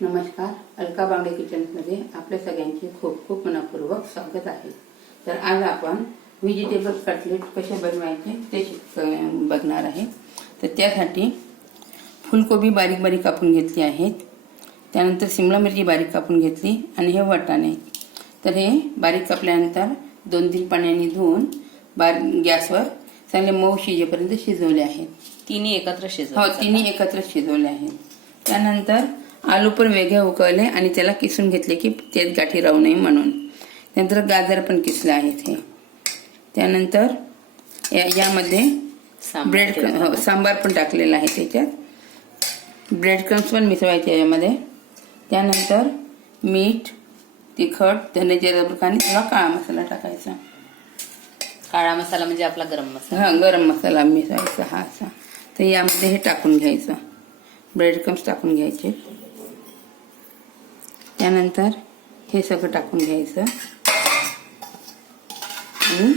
नमस्कार. अलका बांगडे किचनमध्ये आपल्या सगळ्यांचे खूप खूप मनपूर्वक स्वागत आहे. तर आज आपण व्हेजिटेबल कटलेट कसे बनवायचे ते बघणार आहे. तर त्यासाठी फुलकोबी बारीक बारीक कापून घेतली आहेत. त्यानंतर सिमला मिरची बारीक कापून घेतली आणि हे वाटाणे. तर हे बारीक कापल्यानंतर दोन तीन पाण्याने धुवून बार गॅसवर चांगले मऊ शिजेपर्यंत शिजवले आहेत. तिन्ही एकत्र हो शिजवायचं तिन्ही एकत्र शिजवले आहेत. त्यानंतर आलू पण वेगळे उकळले आणि त्याला किसून घेतले की त्यात गाठी राहू नये म्हणून. त्यानंतर गाजर पण किसले आहेत हे त्यानंतर या- यामध्ये ब्रेड हो, सांबार पण टाकलेला आहे त्याच्यात. ब्रेड क्रम्स पण मिसळायचे यामध्ये त्यानंतर मीठ तिखट धने जिरा आणि थोडा काळा मसाला टाकायचा. काळा मसाला म्हणजे आपला गरम मसाला. हा गरम मसाला मिसळायचा हा असा. तर यामध्ये हे टाकून घ्यायचं. ब्रेड क्रम्स टाकून घ्यायचे. त्यानंतर हे सगळं टाकून घ्यायचं. आणि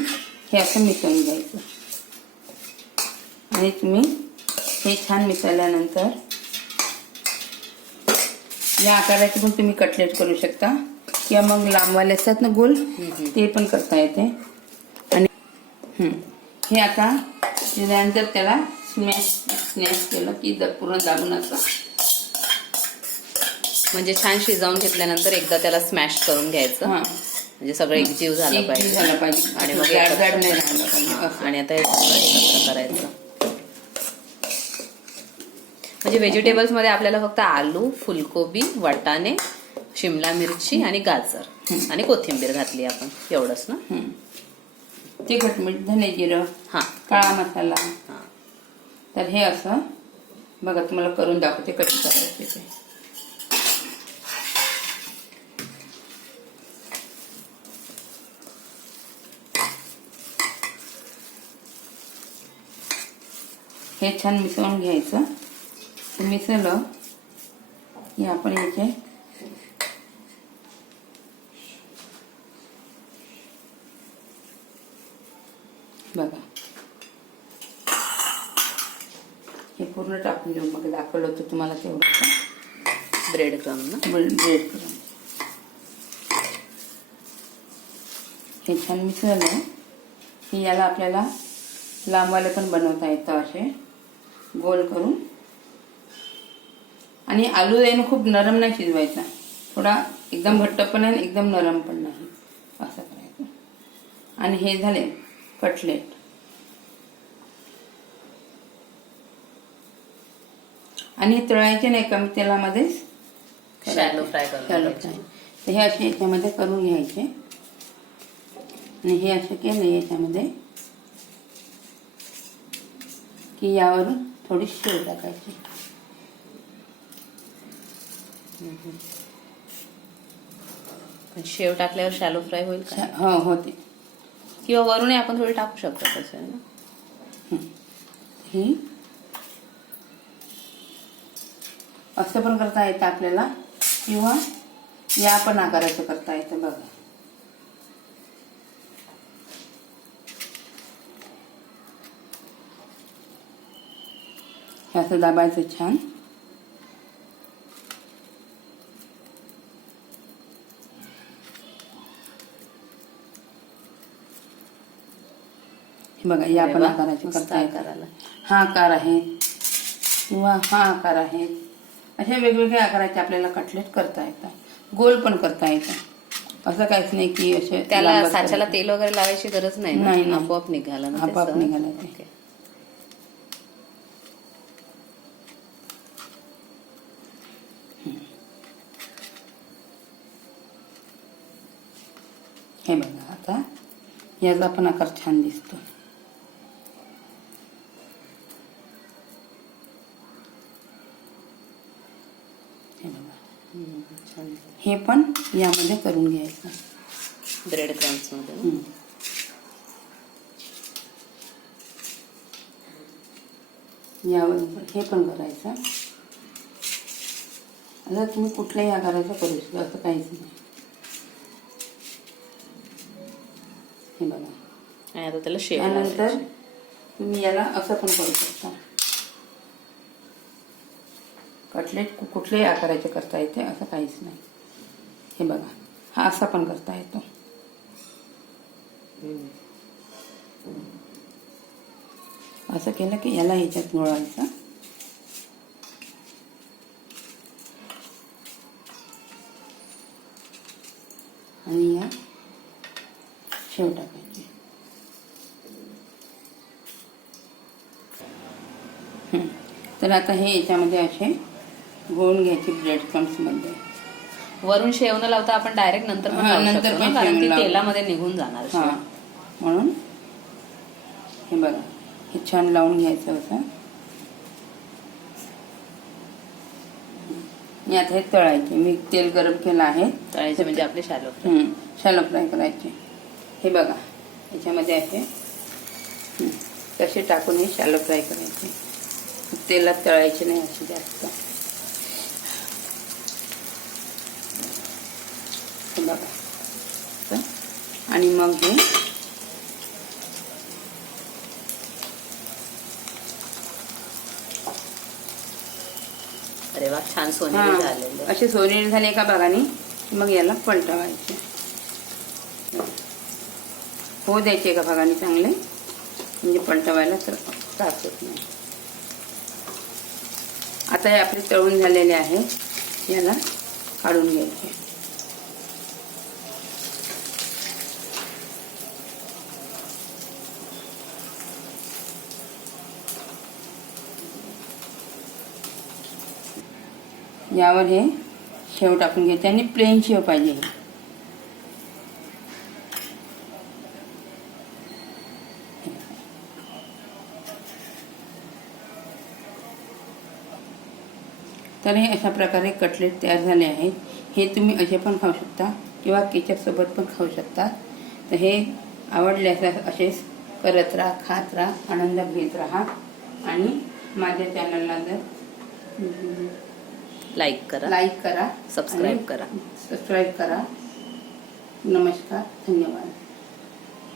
हे असं मिसळून घ्यायचं. आणि तुम्ही हे छान मिसळल्यानंतर या आकाराचे पण तुम्ही कटलेट करू शकता. किंवा मग लांबवाले असतात ना गोल ते पण करता येते. आणि हं. आता शिजल्यानंतर त्याला स्मॅश स्मॅश केलं की पूर्ण दाबून असं म्हणजे छान शिजावून घेतल्यानंतर एकदा त्याला स्मॅश करून घ्यायचं. हां. म्हणजे सगळं एकजीव झालं पाहिजे. झालं पाहिजे. आणि आणि मग. आणि आता एकत्र करायचं. म्हणजे व्हेजिटेबल्समध्ये आपल्याला फक्त आलू फुलकोबी वाटाणे शिमला मिरची आणि गाजर आणि कोथिंबीर घातली आपण. एवढंच ना? हं. तिखट मीठ धने जिरं हा. काळा मसाला. हा. तर हे असं. बघा तुम्हाला करून दाखवते कशी करायचे ते. हे छान मिसळून घ्यायचं. मिसळलं की आपण याचे बघा. हे पूर्ण टाकून देऊ. मग दाखवलं होतं तुम्हाला तेवढं. ब्रेड क्रम ना? ब्रेड करून हे छान मिसळलं. की याला आपल्याला लांबवाले पण बनवता येतं असे. गोल करून. आणि आलू आहे खूप नरम नाही शिजवायचा. थोडा एकदम घट्ट पण आहे आणि एकदम नरम पण नाही. असं करायचं. आणि हे झाले कटलेट. आणि हे तळायचे नाही कमी तेलामध्येच शॅलो फ्राय तर हे असे याच्यामध्ये करून घ्यायचे. आणि हे असं केलं याच्यामध्ये की यावर थोडी शेव टाकायची पण शेव टाकल्यावर शॅलो फ्राय होईल का? हो होते. किंवा वरूनही आपण थोडी टाकू शकतो तसं ना? ही? असं पण करता येतं आपल्याला किंवा या पण आकाराचं करता येतं बघा. हे असं दाबायचं छान बघा या पण आकाराचे करता. आकाराला. हा आकार आहे. किंवा हा आकार आहे. अशा वेगवेगळ्या आकाराचे आपल्याला कटलेट करता येतात. गोल पण करता येतात. असं काहीच नाही की असे त्याला साच्याला. तेल वगैरे लावायची गरज नाही. आपोआप निघाला आपोआप? निघालं हे बघा आता. याचा पण आकार छान दिसतो हे हे पण यामध्ये करून घ्यायचं. ब्रेड क्रम्समध्ये. यावर हे पण करायचं. आता तुम्ही कुठल्याही आकाराचं करू शकता असं काहीच नाही. हे बघा. आणि आता त्याला शेव त्यानंतर लावायची. तुम्ही याला असं पण करू शकता. कटलेट कुठल्याही आकाराचे करता येते असं काहीच नाही. हे बघा हा असा पण करता येतो. असं केलं की याला ह्याच्यात गुळवायचं आणि या शेव टाकायचे. तर आता हे याच्यामध्ये असे घोळून घ्यायचे ब्रेड क्रम्समध्ये. वरून शेव न लावता आपण डायरेक्ट नंतर पण लावू नंतर शकतो ना, पण कारण शेव ती लावू. तेलामध्ये निघून जाणार हा. म्हणून हे बघा हे छान लावून घ्यायचं आणि आता हे तळायचे. मी तेल गरम केलं आहे. तळायचे म्हणजे आपले शालो शालो फ्राय करायचे. हे बघा याच्यामध्ये असे हं, तसे टाकून हे शालो फ्राय करायचे. तेलात तळायचे नाही असे जास्त. हे बघा. आणि मग हे अरे वा छान सोनेरी झालेले. असे सोनेरी झाले का बघानी मग याला पलटवायचे. हो द्यायचे का भागाने चांगले? म्हणजे पलटवायला तर त्रास होत नाही. आता हे आपले तळून झालेले आहे. याला काढून घ्यायचे. यावर हे शेव टाकून घ्यायचे आणि प्लेन शेव पाहिजे. तर हे अशा प्रकारे कटलेट तयार झाले आहेत. हे तुम्ही असे पण खाऊ शकता किंवा केचप सोबत पण खाऊ शकता. तर हे आवडल्यास असेच करत राहा खात राहा आनंद घेत राहा. आणि माझ्या चॅनलला जर लाईक करा. लाईक करा. सबस्क्राईब करा. सबस्क्राईब करा. नमस्कार. धन्यवाद.